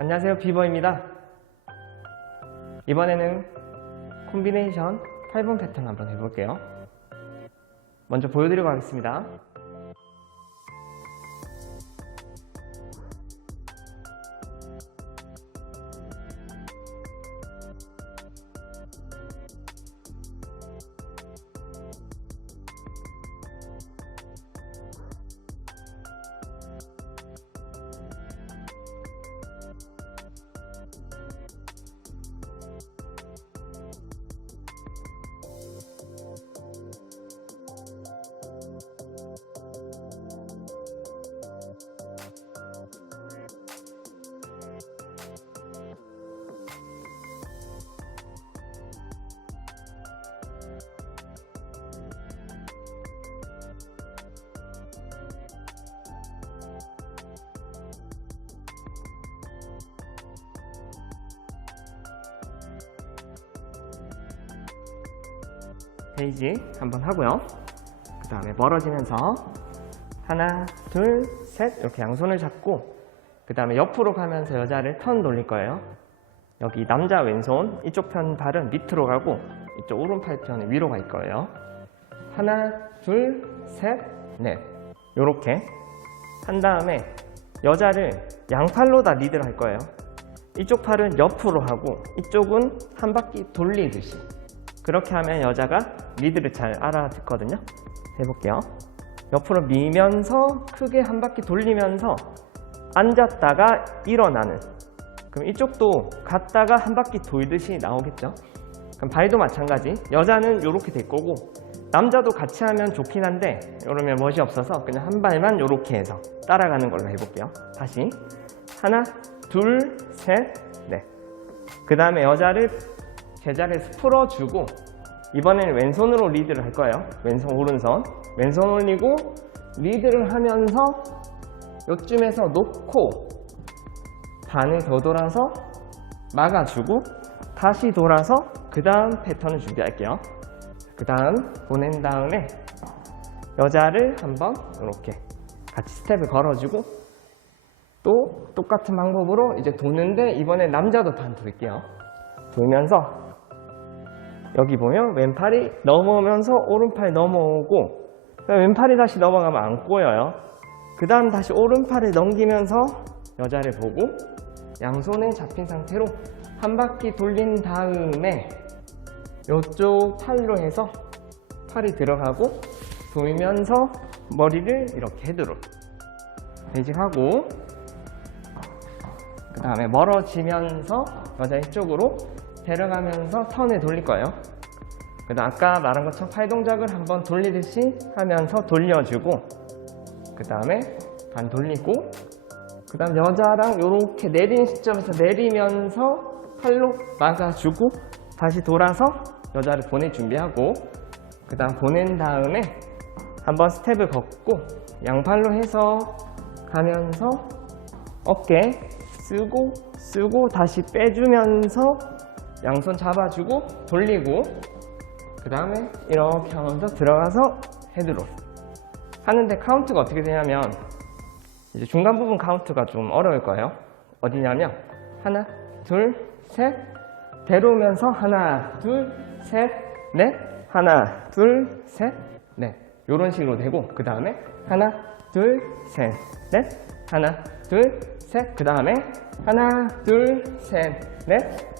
안녕하세요 비버입니다. 이번에는 콤비네이션 8번 패턴 한번 해볼게요. 먼저 보여드리고 가겠습니다 페이지 한번 하고요. 그 다음에 멀어지면서 하나 둘 셋 이렇게 양손을 잡고 그 다음에 옆으로 가면서 여자를 턴 돌릴 거예요. 여기 남자 왼손 이쪽 편 발은 밑으로 가고 이쪽 오른팔 편은 위로 갈 거예요. 하나 둘 셋넷. 요렇게 한 다음에 여자를 양팔로 다 리드를 할 거예요. 이쪽 팔은 옆으로 하고 이쪽은 한 바퀴 돌리듯이 그렇게 하면 여자가 리드를 잘 알아듣거든요. 해볼게요. 옆으로 밀면서 크게 한 바퀴 돌리면서 앉았다가 일어나는. 그럼 이쪽도 갔다가 한 바퀴 돌듯이 나오겠죠? 그럼 발도 마찬가지. 여자는 이렇게 될 거고 남자도 같이 하면 좋긴 한데 이러면 멋이 없어서 그냥 한 발만 이렇게 해서 따라가는 걸로 해볼게요. 다시. 하나 둘셋넷그 다음에 여자를 제자리에서 풀어주고 이번에는 왼손으로 리드를 할 거예요. 왼손 오른손. 왼손 올리고 리드를 하면서 요쯤에서 놓고 반을 더 돌아서 막아주고 다시 돌아서 그 다음 패턴을 준비할게요. 그 다음 보낸 다음에 여자를 한번 이렇게 같이 스텝을 걸어주고 또 똑같은 방법으로 이제 도는데 이번에 남자도 반 돌게요. 돌면서 여기 보면 왼팔이 넘어오면서 오른팔 넘어오고 왼팔이 다시 넘어가면 안 꼬여요. 그 다음 다시 오른팔을 넘기면서 여자를 보고 양손에 잡힌 상태로 한 바퀴 돌린 다음에 이쪽 팔로 해서 팔이 들어가고 돌면서 머리를 이렇게 헤드로 매직하고 그 다음에 멀어지면서 여자 이쪽으로 데려가면서 턴을 돌릴 거예요. 그다음 아까 말한 것처럼 팔 동작을 한번 돌리듯이 하면서 돌려주고 그 다음에 반 돌리고 그 다음 여자랑 이렇게 내린 시점에서 내리면서 팔로 막아주고 다시 돌아서 여자를 보낼 준비하고 그 다음 보낸 다음에 한번 스텝을 걷고 양팔로 해서 가면서 어깨 쓰고 쓰고 다시 빼주면서 양손 잡아주고 돌리고 그 다음에 이렇게 하면서 들어가서 헤드로. 하는데 카운트가 어떻게 되냐면 이제 중간 부분 카운트가 좀 어려울 거예요. 어디냐면 하나 둘셋 데려오면서 하나 둘셋넷 하나 둘셋넷. 이런 식으로 되고 그 다음에 하나 둘셋넷. 하나 둘셋 그 다음에 하나 둘셋넷